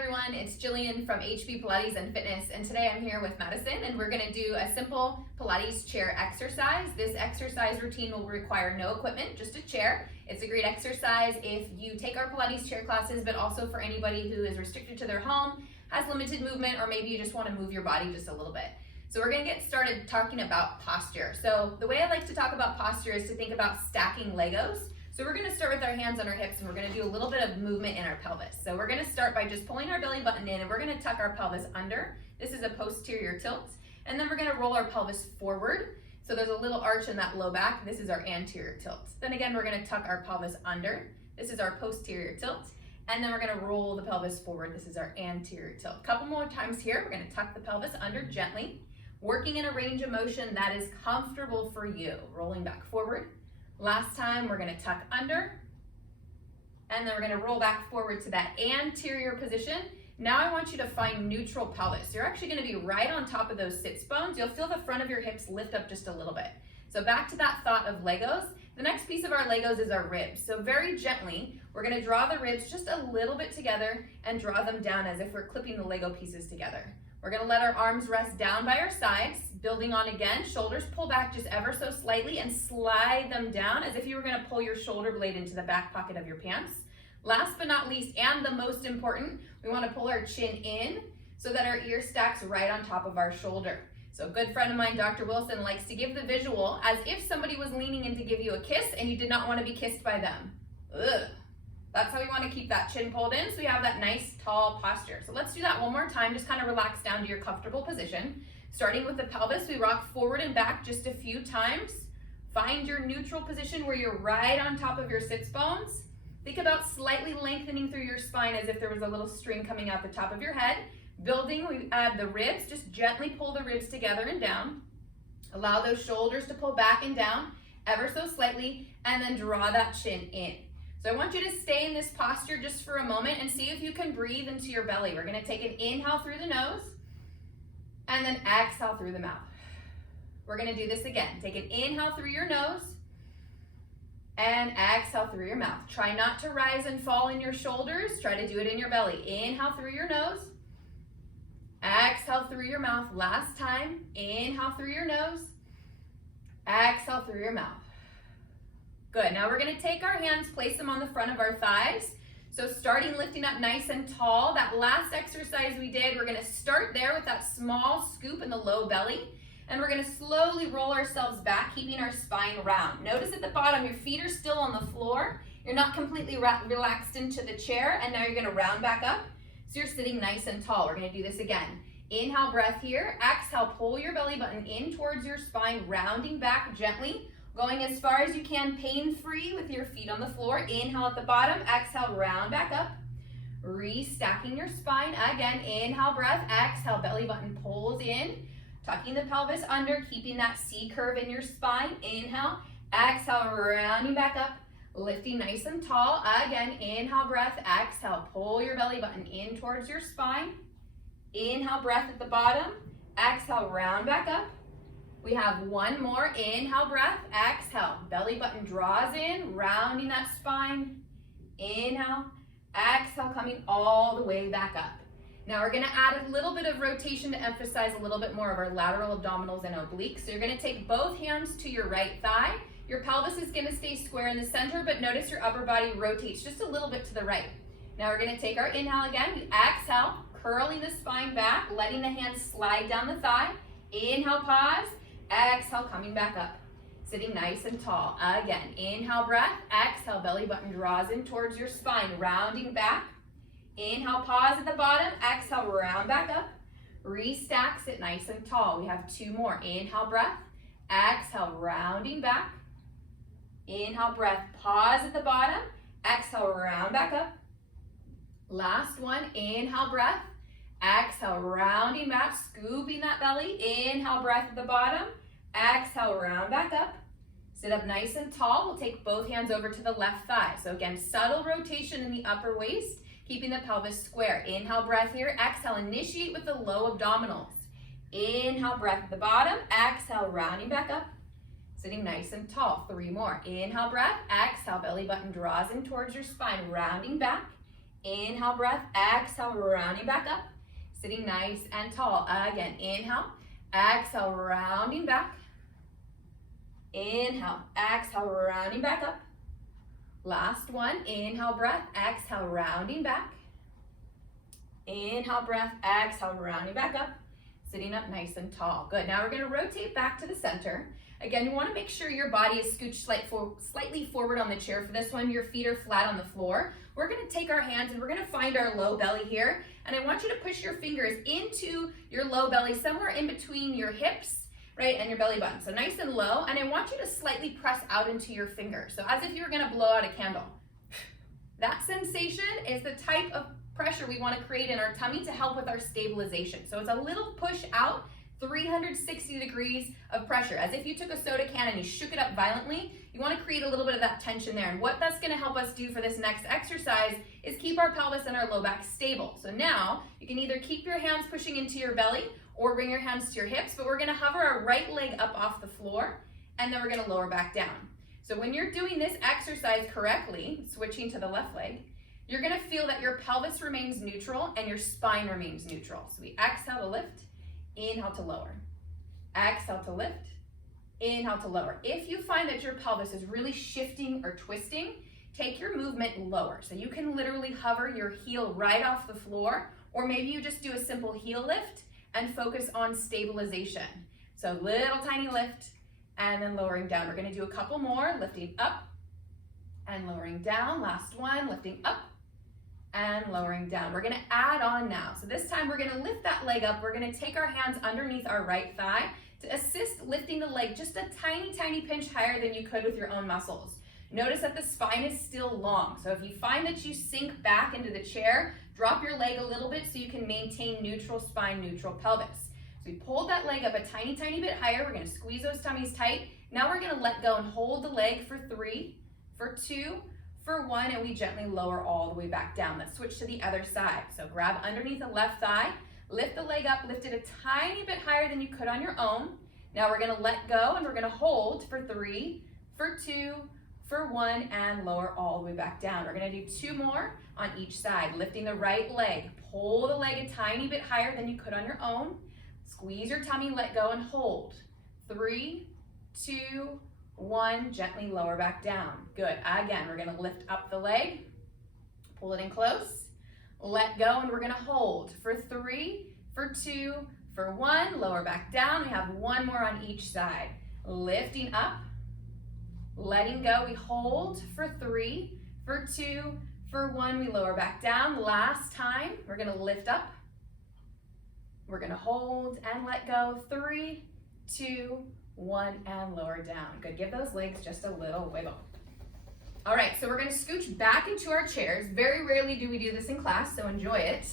everyone, it's Jillian from HB Pilates and Fitness, and today I'm here with Madison and we're going to do a simple Pilates chair exercise. This exercise routine will require no equipment, just a chair. It's a great exercise if you take our Pilates chair classes, but also for anybody who is restricted to their home, has limited movement, or maybe you just want to move your body just a little bit. So we're going to get started talking about posture. So the way I like to talk about posture is to think about stacking Legos. So we're going to start with our hands on our hips and we're going to do a little bit of movement in our pelvis. So we're going to start by just pulling our belly button in and we're going to tuck our pelvis under. This is a posterior tilt. And then we're going to roll our pelvis forward. So there's a little arch in that low back. This is our anterior tilt. Then again, we're going to tuck our pelvis under. This is our posterior tilt. And then we're going to roll the pelvis forward. This is our anterior tilt. A couple more times here. We're going to tuck the pelvis under gently, working in a range of motion that is comfortable for you. Rolling back forward. Last time, we're going to tuck under, and then we're going to roll back forward to that anterior position. Now I want you to find neutral pelvis. You're actually going to be right on top of those sits bones. You'll feel the front of your hips lift up just a little bit. So back to that thought of Legos. The next piece of our Legos is our ribs. So very gently, we're going to draw the ribs just a little bit together and draw them down as if we're clipping the Lego pieces together. We're going to let our arms rest down by our sides, building on again, shoulders pull back just ever so slightly and slide them down as if you were going to pull your shoulder blade into the back pocket of your pants. Last but not least, and the most important, we want to pull our chin in so that our ear stacks right on top of our shoulder. So a good friend of mine, Dr. Wilson, likes to give the visual as if somebody was leaning in to give you a kiss and you did not want to be kissed by them. Ugh. That's how we want to keep that chin pulled in so we have that nice tall posture. So let's do that one more time. Just kind of relax down to your comfortable position. Starting with the pelvis, we rock forward and back just a few times. Find your neutral position where you're right on top of your sits bones. Think about slightly lengthening through your spine as if there was a little string coming out the top of your head. Building, we add the ribs. Just gently pull the ribs together and down. Allow those shoulders to pull back and down ever so slightly, and then draw that chin in. So I want you to stay in this posture just for a moment and see if you can breathe into your belly. We're going to take an inhale through the nose and then exhale through the mouth. We're going to do this again. Take an inhale through your nose and exhale through your mouth. Try not to rise and fall in your shoulders. Try to do it in your belly. Inhale through your nose. Exhale through your mouth. Last time. Inhale through your nose. Exhale through your mouth. Good. Now we're going to take our hands, place them on the front of our thighs. So starting lifting up nice and tall. That last exercise we did, we're going to start there with that small scoop in the low belly. And we're going to slowly roll ourselves back, keeping our spine round. Notice at the bottom, your feet are still on the floor. You're not completely relaxed into the chair. And now you're going to round back up. So you're sitting nice and tall. We're going to do this again. Inhale, breath here. Exhale, pull your belly button in towards your spine, rounding back gently. Going as far as you can, pain-free with your feet on the floor. Inhale at the bottom, exhale, round back up. Restacking your spine. Again, inhale, breath, exhale, belly button pulls in. Tucking the pelvis under, keeping that C curve in your spine. Inhale, exhale, rounding back up. Lifting nice and tall. Again, inhale, breath, exhale, pull your belly button in towards your spine. Inhale, breath at the bottom. Exhale, round back up. We have one more. Inhale, breath, exhale. Belly button draws in, rounding that spine. Inhale, exhale, coming all the way back up. Now we're going to add a little bit of rotation to emphasize a little bit more of our lateral abdominals and obliques. So you're going to take both hands to your right thigh. Your pelvis is going to stay square in the center, but notice your upper body rotates just a little bit to the right. Now we're going to take our inhale again. We exhale, curling the spine back, letting the hands slide down the thigh. Inhale, pause. Exhale, coming back up. Sitting nice and tall. Again, inhale, breath. Exhale, belly button draws in towards your spine, rounding back. Inhale, pause at the bottom. Exhale, round back up. Restack, sit nice and tall. We have two more. Inhale, breath. Exhale, rounding back. Inhale, breath. Pause at the bottom. Exhale, round back up. Last one. Inhale, breath. Exhale, rounding back, scooping that belly. Inhale, breath at the bottom. Exhale, round back up. Sit up nice and tall. We'll take both hands over to the left thigh. So again, subtle rotation in the upper waist, keeping the pelvis square. Inhale, breath here. Exhale, initiate with the low abdominals. Inhale, breath at the bottom. Exhale, rounding back up. Sitting nice and tall. Three more. Inhale, breath. Exhale, belly button draws in towards your spine, rounding back. Inhale, breath. Exhale, rounding back up. Sitting nice and tall. Again, inhale. Exhale, rounding back. Inhale. Exhale, rounding back up. Last one. Inhale, breath. Exhale, rounding back. Inhale, breath. Exhale, rounding back up. Sitting up nice and tall. Good. Now we're going to rotate back to the center. Again, you want to make sure your body is scooched slightly forward on the chair for this one. Your feet are flat on the floor. We're going to take our hands and we're going to find our low belly here. And I want you to push your fingers into your low belly, somewhere in between your hips, right, and your belly button. So nice and low. And I want you to slightly press out into your fingers. So as if you were going to blow out a candle. That sensation is the type of pressure we want to create in our tummy to help with our stabilization. So it's a little push out, 360 degrees of pressure. As if you took a soda can and you shook it up violently, you want to create a little bit of that tension there. And what that's going to help us do for this next exercise is keep our pelvis and our low back stable. So now you can either keep your hands pushing into your belly or bring your hands to your hips, but we're going to hover our right leg up off the floor and then we're going to lower back down. So when you're doing this exercise correctly, switching to the left leg, you're going to feel that your pelvis remains neutral and your spine remains neutral. So we exhale to lift, inhale to lower. Exhale to lift, inhale to lower. If you find that your pelvis is really shifting or twisting, take your movement lower. So you can literally hover your heel right off the floor, or maybe you just do a simple heel lift and focus on stabilization. So little tiny lift and then lowering down. We're going to do a couple more, lifting up and lowering down. Last one, lifting up and lowering down. We're going to add on now. So this time we're going to lift that leg up. We're going to take our hands underneath our right thigh to assist lifting the leg just a tiny, tiny pinch higher than you could with your own muscles. Notice that the spine is still long. So if you find that you sink back into the chair, drop your leg a little bit so you can maintain neutral spine, neutral pelvis. So we pulled that leg up a tiny, tiny bit higher. We're going to squeeze those tummies tight. Now we're going to let go and hold the leg for 3, for 2, for 1, and we gently lower all the way back down. Let's switch to the other side. So grab underneath the left thigh, lift the leg up, lift it a tiny bit higher than you could on your own. Now we're going to let go and we're going to hold for 3, for 2, for 1, and lower all the way back down. We're going to do 2 more on each side. Lifting the right leg, pull the leg a tiny bit higher than you could on your own. Squeeze your tummy, let go, and hold. 3, 2, 1, gently lower back down. Good. Again, we're going to lift up the leg, pull it in close, let go, and we're going to hold for 3, for 2, for 1, lower back down. We have 1 more on each side. Lifting up, letting go, we hold for 3, for 2, for 1, we lower back down. Last time, we're going to lift up, we're going to hold and let go. 3, 2, 1, and lower down. Good. Give those legs just a little wiggle. All right, so we're going to scooch back into our chairs. Very rarely do we do this in class, so enjoy it.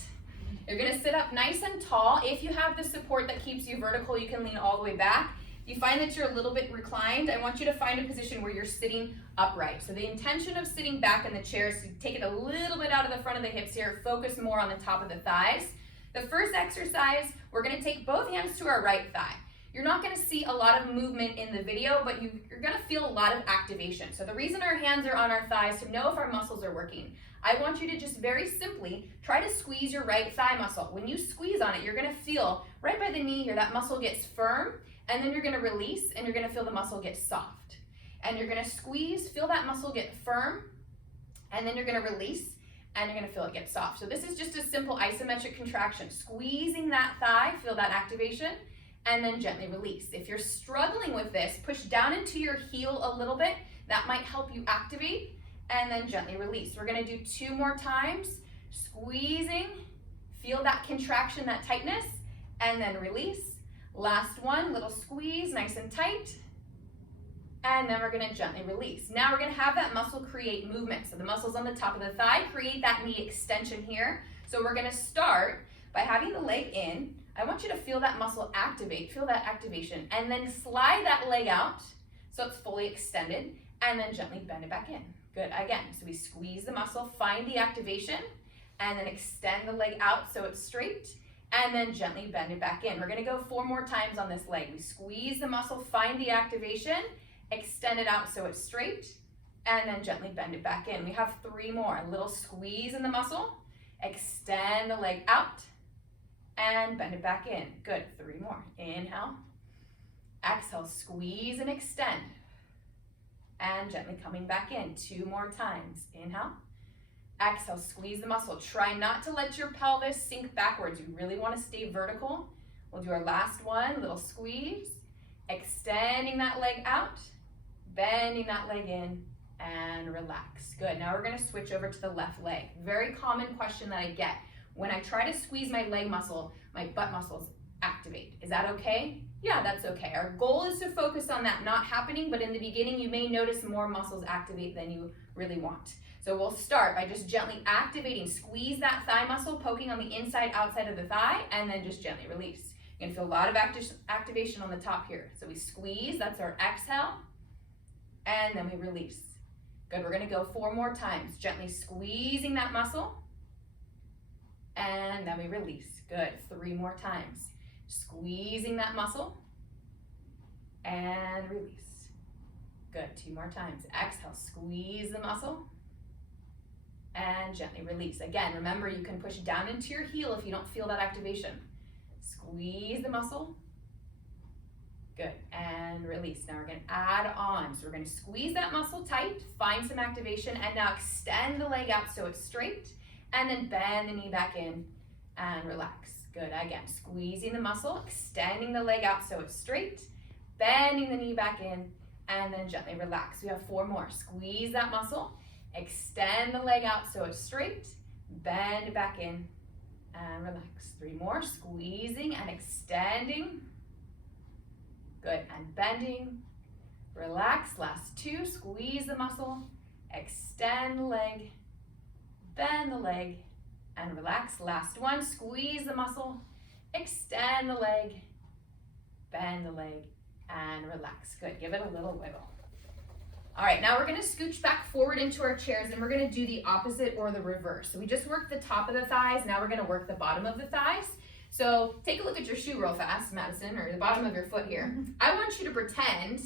You're going to sit up nice and tall. If you have the support that keeps you vertical, you can lean all the way back. If you find that you're a little bit reclined, I want you to find a position where you're sitting upright. So the intention of sitting back in the chair is to take it a little bit out of the front of the hips here, focus more on the top of the thighs. The first exercise, we're going to take both hands to our right thigh. You're not going to see a lot of movement in the video, but you're going to feel a lot of activation. So the reason our hands are on our thighs to know if our muscles are working. I want you to just very simply try to squeeze your right thigh muscle. When you squeeze on it, you're going to feel right by the knee here, that muscle gets firm, and then you're going to release, and you're going to feel the muscle get soft. And you're going to squeeze, feel that muscle get firm, and then you're going to release, and you're going to feel it get soft. So this is just a simple isometric contraction. Squeezing that thigh, feel that activation, and then gently release. If you're struggling with this, push down into your heel a little bit. That might help you activate, and then gently release. We're going to do 2 more times. Squeezing, feel that contraction, that tightness, and then release. Last one, little squeeze, nice and tight, and then we're going to gently release. Now we're going to have that muscle create movement. So the muscles on the top of the thigh create that knee extension here. So we're going to start by having the leg in. I want you to feel that muscle activate, feel that activation, and then slide that leg out so it's fully extended, and then gently bend it back in. Good. Again, so we squeeze the muscle, find the activation, and then extend the leg out so it's straight, and then gently bend it back in. We're going to go 4 more times on this leg. We squeeze the muscle, find the activation, extend it out so it's straight, and then gently bend it back in. We have 3 more. A little squeeze in the muscle, extend the leg out, and bend it back in. Good, 3 more. Inhale, exhale, squeeze and extend, and gently coming back in. 2 more times. Inhale, exhale, squeeze the muscle. Try not to let your pelvis sink backwards. You really want to stay vertical. We'll do our last one, little squeeze, extending that leg out, bending that leg in, and relax. Good, now we're gonna switch over to the left leg. Very common question that I get. When I try to squeeze my leg muscle, my butt muscles activate. Is that okay? Yeah, that's okay. Our goal is to focus on that not happening, but in the beginning you may notice more muscles activate than you really want. So we'll start by just gently activating. Squeeze that thigh muscle, poking on the inside, outside of the thigh, and then just gently release. You're gonna feel a lot of activation on the top here. So we squeeze, that's our exhale, and then we release. Good, we're gonna go 4 more times. Gently squeezing that muscle, and then we release. Good, 3 more times. Squeezing that muscle, and release. Good, 2 more times. Exhale, squeeze the muscle, and gently release. Again, remember you can push down into your heel if you don't feel that activation. Squeeze the muscle. Good, and release. Now we're gonna add on. So we're gonna squeeze that muscle tight, find some activation, and now extend the leg out so it's straight, and then bend the knee back in and relax. Good, again, squeezing the muscle, extending the leg out so it's straight, bending the knee back in, and then gently relax. We have 4 more. Squeeze that muscle, extend the leg out so it's straight, bend it back in, and relax. 3 more, squeezing and extending. Good, and bending, relax. Last 2, squeeze the muscle, extend the leg, bend the leg, and relax. Last 1, squeeze the muscle, extend the leg, bend the leg, and relax. Good, give it a little wiggle. All right, now we're gonna scooch back forward into our chairs and we're gonna do the opposite or the reverse. So we just worked the top of the thighs, now we're gonna work the bottom of the thighs. So take a look at your shoe real fast, Madison, or the bottom of your foot here. I want you to pretend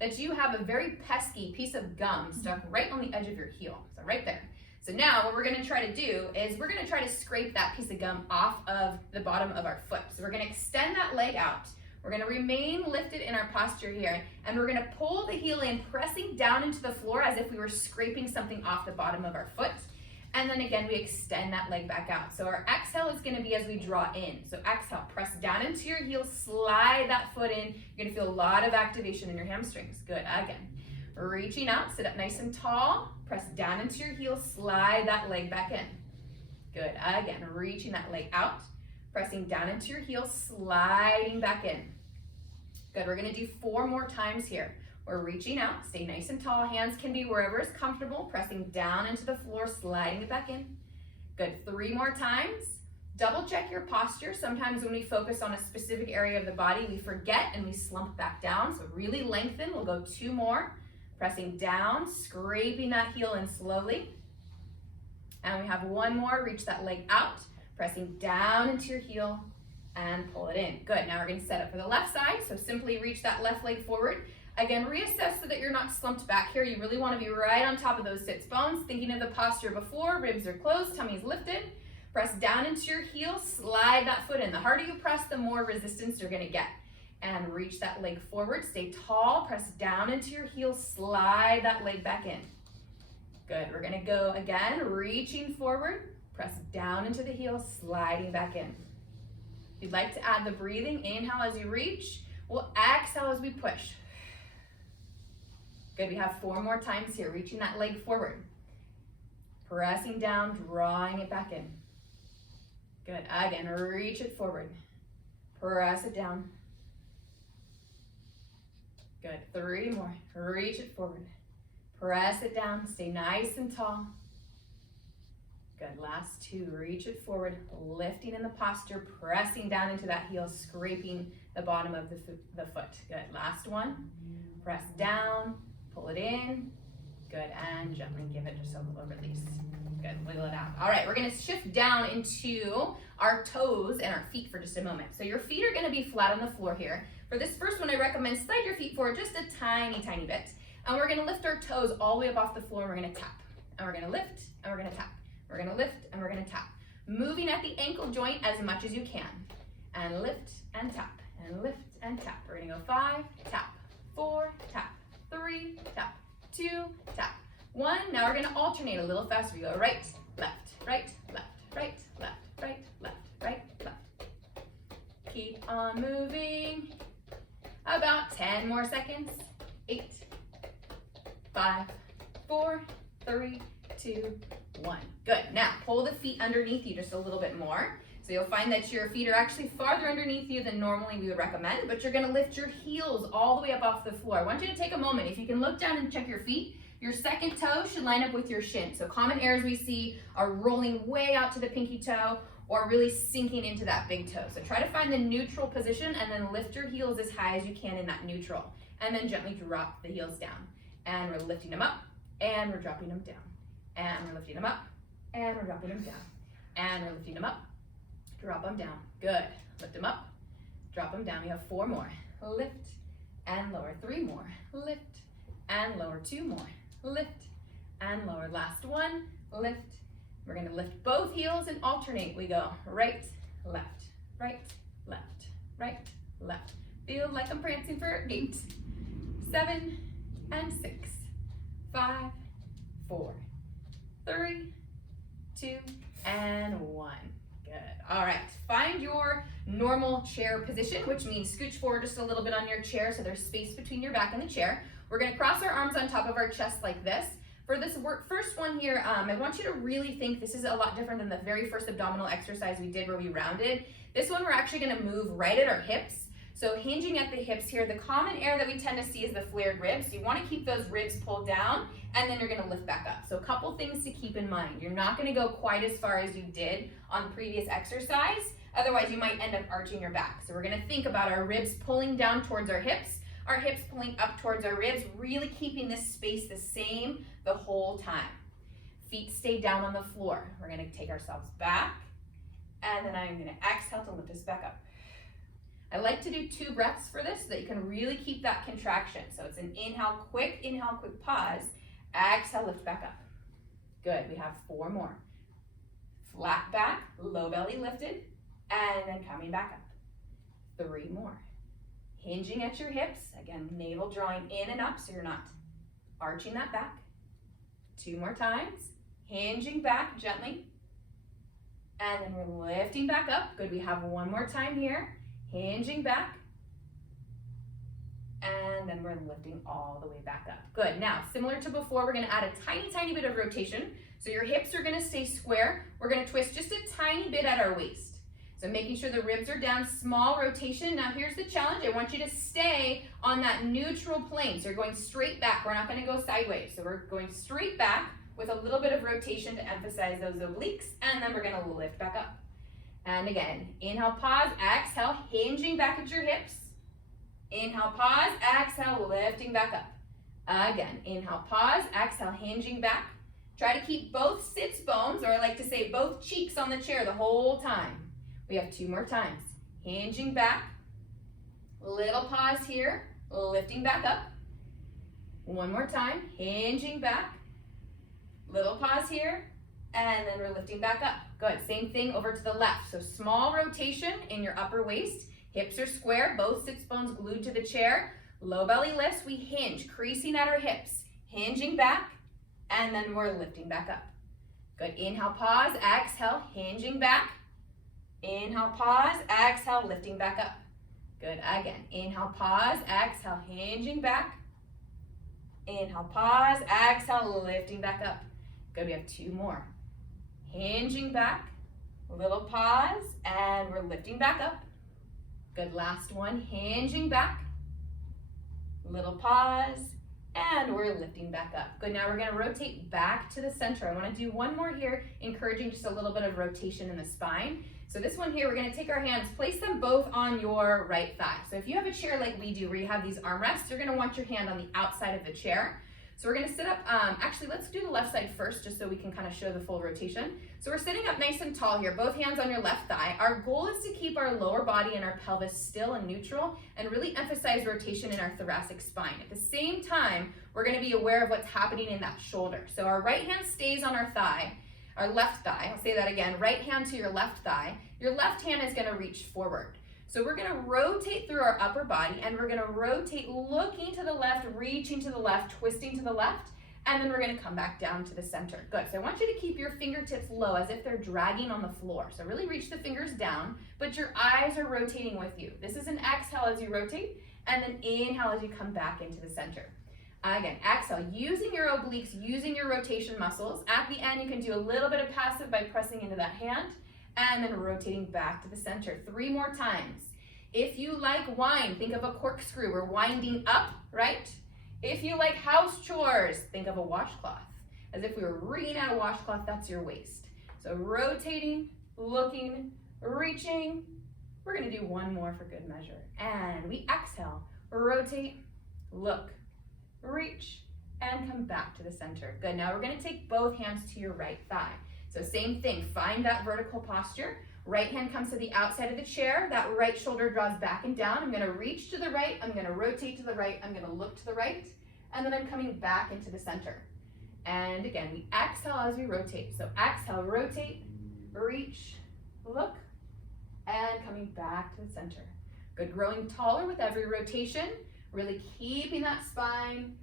that you have a very pesky piece of gum stuck right on the edge of your heel, so right there. So now what we're gonna try to do is we're gonna try to scrape that piece of gum off of the bottom of our foot. So we're gonna extend that leg out. We're gonna remain lifted in our posture here, and we're gonna pull the heel in, pressing down into the floor as if we were scraping something off the bottom of our foot. And then again, we extend that leg back out. So our exhale is gonna be as we draw in. So exhale, press down into your heel, slide that foot in. You're gonna feel a lot of activation in your hamstrings. Good, again. Reaching out, sit up nice and tall, press down into your heel, slide that leg back in. Good, again, reaching that leg out, pressing down into your heel, sliding back in. Good, we're gonna do 4 more times here. We're reaching out, stay nice and tall, hands can be wherever is comfortable, pressing down into the floor, sliding it back in. Good, 3 more times. Double check your posture. Sometimes when we focus on a specific area of the body, we forget and we slump back down. So really lengthen, we'll go 2 more. Pressing down, scraping that heel in slowly. And we have 1 more, reach that leg out, pressing down into your heel and pull it in. Good, now we're gonna set up for the left side. So simply reach that left leg forward. Again, reassess so that you're not slumped back here. You really wanna be right on top of those sits bones. Thinking of the posture before, ribs are closed, tummy's lifted. Press down into your heel, slide that foot in. The harder you press, the more resistance you're gonna get. And reach that leg forward, stay tall, press down into your heel, slide that leg back in. Good, we're gonna go again, reaching forward, press down into the heel, sliding back in. If you'd like to add the breathing, inhale as you reach, we'll exhale as we push. Good, we have 4 more times here, reaching that leg forward. Pressing down, drawing it back in. Good, again, reach it forward. Press it down. Good, 3 more, reach it forward. Press it down, stay nice and tall. Good, last 2, reach it forward, lifting in the posture, pressing down into that heel, scraping the bottom of the foot. Good, last 1, press down, pull it in. Good, and gently give it just a little release. Good, wiggle it out. All right, we're gonna shift down into our toes and our feet for just a moment. So your feet are gonna be flat on the floor here. For this first one, I recommend slide your feet forward just a tiny, tiny bit. And we're gonna lift our toes all the way up off the floor, and we're gonna tap. And we're gonna lift, and we're gonna tap. We're gonna lift, and we're gonna tap. Moving at the ankle joint as much as you can. And lift, and tap, and lift, and tap. We're gonna go 5, tap, 4, tap, 3, tap, 2, tap, 1. Now we're gonna alternate a little faster. We go right, left, right, left, right, left, right, left, right, left. Keep on moving. About 10 more seconds. 8, 5, 4, 3, 2, 1. Good. Now pull the feet underneath you just a little bit more. So you'll find that your feet are actually farther underneath you than normally we would recommend, but you're gonna lift your heels all the way up off the floor. I want you to take a moment. If you can look down and check your feet, your second toe should line up with your shin. So common errors we see are rolling way out to the pinky toe or really sinking into that big toe. So try to find the neutral position and then lift your heels as high as you can in that neutral. And then gently drop the heels down. And we're lifting them up, and we're dropping them down. And we're lifting them up, and we're dropping them down. And we're lifting them up, drop them down. Good. Lift them up, drop them down. We have 4 more. Lift and lower. 3 more. Lift and lower. 2 more. Lift and lower. Last one. Lift. We're going to lift both heels and alternate. We go right, left, right, left, right, left. Feel like I'm prancing for 8, 7, and 6, 5, 4, 3, 2, and 1. Good. All right. Find your normal chair position, which means scooch forward just a little bit on your chair so there's space between your back and the chair. We're going to cross our arms on top of our chest like this. For this first one here, I want you to really think this is a lot different than the very first abdominal exercise we did where we rounded. This one we're actually going to move right at our hips. So hinging at the hips here, the common error that we tend to see is the flared ribs. So you want to keep those ribs pulled down, and then you're going to lift back up. So a couple things to keep in mind. You're not going to go quite as far as you did on previous exercise. Otherwise, you might end up arching your back. So we're going to think about our ribs pulling down towards our hips pulling up towards our ribs, really keeping this space the same the whole time. Feet stay down on the floor. We're going to take ourselves back, and then I'm going to exhale to lift us back up. I like to do 2 breaths for this so that you can really keep that contraction. So it's an inhale, quick pause, exhale, lift back up. Good, we have 4 more. Flat back, low belly lifted, and then coming back up. 3 more. Hinging at your hips, again, navel drawing in and up so you're not arching that back. 2 more times, hinging back gently, and then we're lifting back up. Good, we have 1 more time here. Hinging back, and then we're lifting all the way back up. Good. Now, similar to before, we're going to add a tiny bit of rotation. So your hips are going to stay square. We're going to twist just a tiny bit at our waist. So making sure the ribs are down, small rotation. Now here's the challenge. I want you to stay on that neutral plane. So you're going straight back. We're not going to go sideways. So we're going straight back with a little bit of rotation to emphasize those obliques, and then we're going to lift back up. And again, inhale, pause, exhale, hinging back at your hips. Inhale, pause, exhale, lifting back up. Again, inhale, pause, exhale, hinging back. Try to keep both sits bones, or I like to say both cheeks on the chair the whole time. We have 2 more times. Hinging back, little pause here, lifting back up. 1 more time, hinging back, little pause here, and then we're lifting back up. Good, same thing over to the left. So small rotation in your upper waist, hips are square, both sits bones glued to the chair, low belly lifts, we hinge, creasing at our hips, hinging back, and then we're lifting back up. Good, inhale, pause, exhale, hinging back. Inhale, pause, exhale, lifting back up. Good, again, inhale, pause, exhale, hinging back. Inhale, pause, exhale, lifting back up. Good, we have 2 more. Hinging back, little pause, and we're lifting back up. Good, last one, hinging back, little pause, and we're lifting back up. Good, now we're gonna rotate back to the center. I wanna do 1 more here, encouraging just a little bit of rotation in the spine. So this one here, we're gonna take our hands, place them both on your right thigh. So if you have a chair like we do, where you have these armrests, you're gonna want your hand on the outside of the chair. So we're gonna sit up, actually let's do the left side first just so we can kind of show the full rotation. So we're sitting up nice and tall here, both hands on your left thigh. Our goal is to keep our lower body and our pelvis still and neutral and really emphasize rotation in our thoracic spine. At the same time, we're gonna be aware of what's happening in that shoulder. So our right hand stays on our thigh, our left thigh, I'll say that again, right hand to your left thigh. Your left hand is gonna reach forward. So we're gonna rotate through our upper body and we're gonna rotate looking to the left, reaching to the left, twisting to the left, and then we're gonna come back down to the center. Good, so I want you to keep your fingertips low as if they're dragging on the floor. So really reach the fingers down, but your eyes are rotating with you. This is an exhale as you rotate, and then inhale as you come back into the center. Again, exhale, using your obliques, using your rotation muscles. At the end, you can do a little bit of passive by pressing into that hand, and then rotating back to the center. 3 more times. If you like wine, think of a corkscrew. We're winding up, right? If you like house chores, think of a washcloth. As if we were wringing out a washcloth, that's your waist. So rotating, looking, reaching. We're gonna do 1 more for good measure. And we exhale, rotate, look, reach, and come back to the center. Good, now we're gonna take both hands to your right thigh. So same thing, find that vertical posture. Right hand comes to the outside of the chair, that right shoulder draws back and down. I'm gonna reach to the right, I'm gonna rotate to the right, I'm gonna look to the right, and then I'm coming back into the center. And again, we exhale as we rotate. So exhale, rotate, reach, look, and coming back to the center. Good, growing taller with every rotation, really keeping that spine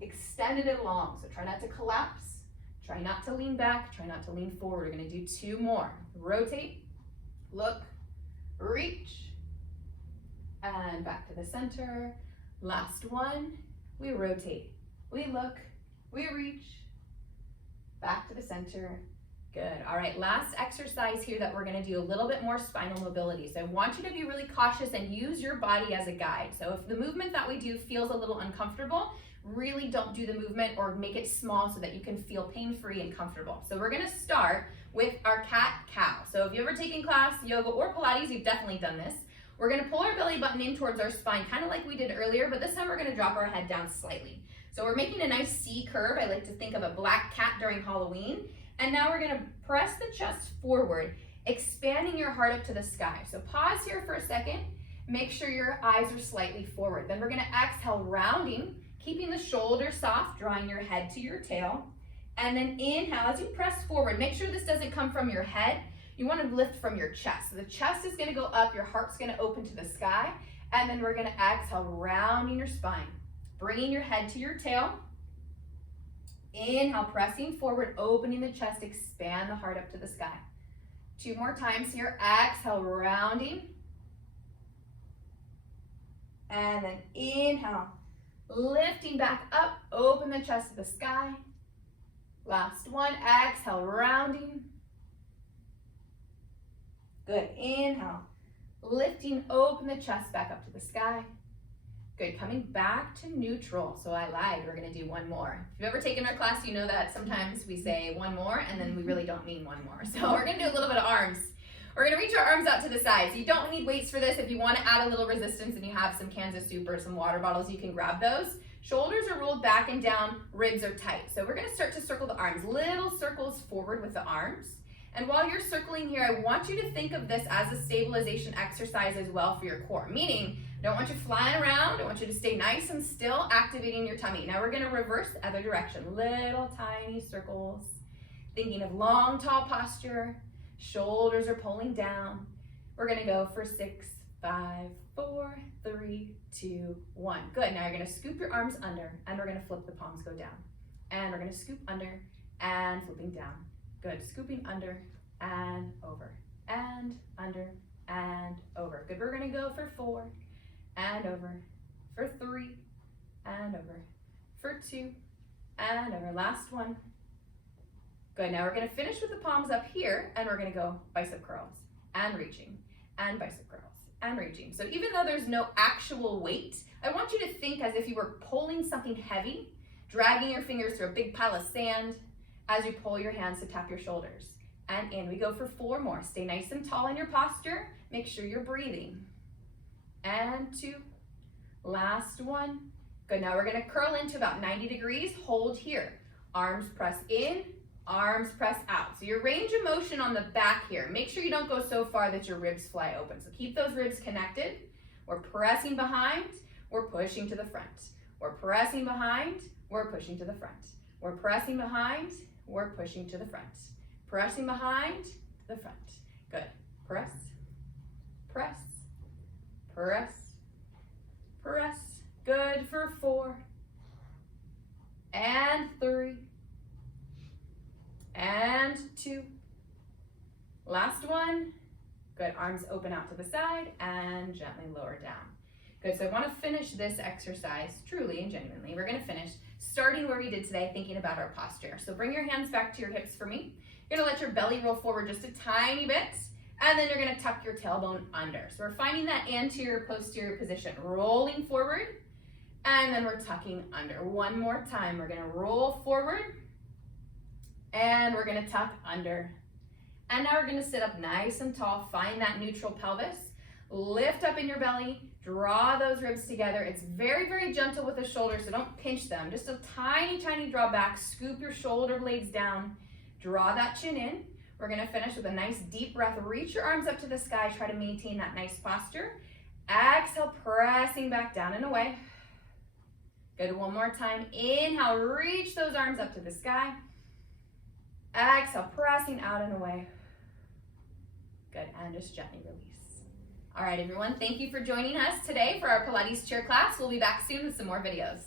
extended and long. So try not to collapse. Try not to lean back, try not to lean forward. We're gonna do 2 more. Rotate, look, reach, and back to the center. Last one, we rotate, we look, we reach, back to the center. Good, all right, last exercise here that we're gonna do a little bit more spinal mobility. So I want you to be really cautious and use your body as a guide. So if the movement that we do feels a little uncomfortable, really don't do the movement or make it small so that you can feel pain-free and comfortable. So we're gonna start with our cat-cow. So if you've ever taken class, yoga, or Pilates, you've definitely done this. We're gonna pull our belly button in towards our spine, kind of like we did earlier, but this time we're gonna drop our head down slightly. So we're making a nice C curve. I like to think of a black cat during Halloween. And now we're gonna press the chest forward, expanding your heart up to the sky. So pause here for a second. Make sure your eyes are slightly forward. Then we're gonna exhale, rounding, keeping the shoulders soft, drawing your head to your tail. And then inhale as you press forward. Make sure this doesn't come from your head. You want to lift from your chest. So the chest is going to go up, your heart's going to open to the sky. And then we're going to exhale, rounding your spine, bringing your head to your tail. Inhale, pressing forward, opening the chest, expand the heart up to the sky. 2 more times here. Exhale, rounding. And then inhale, lifting back up, open the chest to the sky. Last one, exhale, rounding. Good, inhale, lifting, open the chest back up to the sky. Good, coming back to neutral. So I lied, we're gonna do 1 more. If you've ever taken our class, you know that sometimes we say 1 more and then we really don't mean 1 more. So we're gonna do a little bit of arms. We're gonna reach our arms out to the sides. You don't need weights for this. If you wanna add a little resistance and you have some Kansas soup or some water bottles, you can grab those. Shoulders are rolled back and down, ribs are tight. So we're gonna start to circle the arms, little circles forward with the arms. And while you're circling here, I want you to think of this as a stabilization exercise as well for your core. Meaning, I don't want you flying around, I want you to stay nice and still, activating your tummy. Now we're gonna reverse the other direction, little tiny circles. Thinking of long, tall posture, shoulders are pulling down. We're gonna go for 6, 5, 4, 3, 2, 1. Good, now you're gonna scoop your arms under and we're gonna flip the palms go down. And we're gonna scoop under and flipping down. Good, scooping under and over and under and over. Good, we're gonna go for 4 and over, for 3 and over, for 2 and over. Last one. Good, now we're gonna finish with the palms up here and we're gonna go bicep curls and reaching and bicep curls and reaching. So even though there's no actual weight, I want you to think as if you were pulling something heavy, dragging your fingers through a big pile of sand as you pull your hands to tap your shoulders. And in, we go for 4 more. Stay nice and tall in your posture. Make sure you're breathing. And 2, last one. Good, now we're gonna curl into about 90 degrees, hold here. Arms press in, arms press out. So your range of motion on the back here, make sure you don't go so far that your ribs fly open. So keep those ribs connected. We're pressing behind, we're pushing to the front. We're pressing behind, we're pushing to the front. We're pressing behind, we're pushing to the front. Pressing behind, to the front. Good. Press, press, press, press. Good for 4 and 3 and 2. Last one. Good. Arms open out to the side and gently lower down. Good. So I want to finish this exercise truly and genuinely. We're going to finish starting where we did today, thinking about our posture. So bring your hands back to your hips for me. You're going to let your belly roll forward just a tiny bit, and then you're going to tuck your tailbone under. So we're finding that anterior posterior position, rolling forward, and then we're tucking under. One more time. We're going to roll forward, and we're going to tuck under. And now we're going to sit up nice and tall. Find that neutral pelvis. Lift up in your belly. Draw those ribs together. It's very, very gentle with the shoulders, so don't pinch them. Just a tiny, tiny draw back. Scoop your shoulder blades down. Draw that chin in. We're going to finish with a nice deep breath. Reach your arms up to the sky. Try to maintain that nice posture. Exhale, pressing back down and away. Good. One more time. Inhale, reach those arms up to the sky. Exhale, pressing out and away. Good. And just gently release. All right, everyone. Thank you for joining us today for our Pilates chair class. We'll be back soon with some more videos.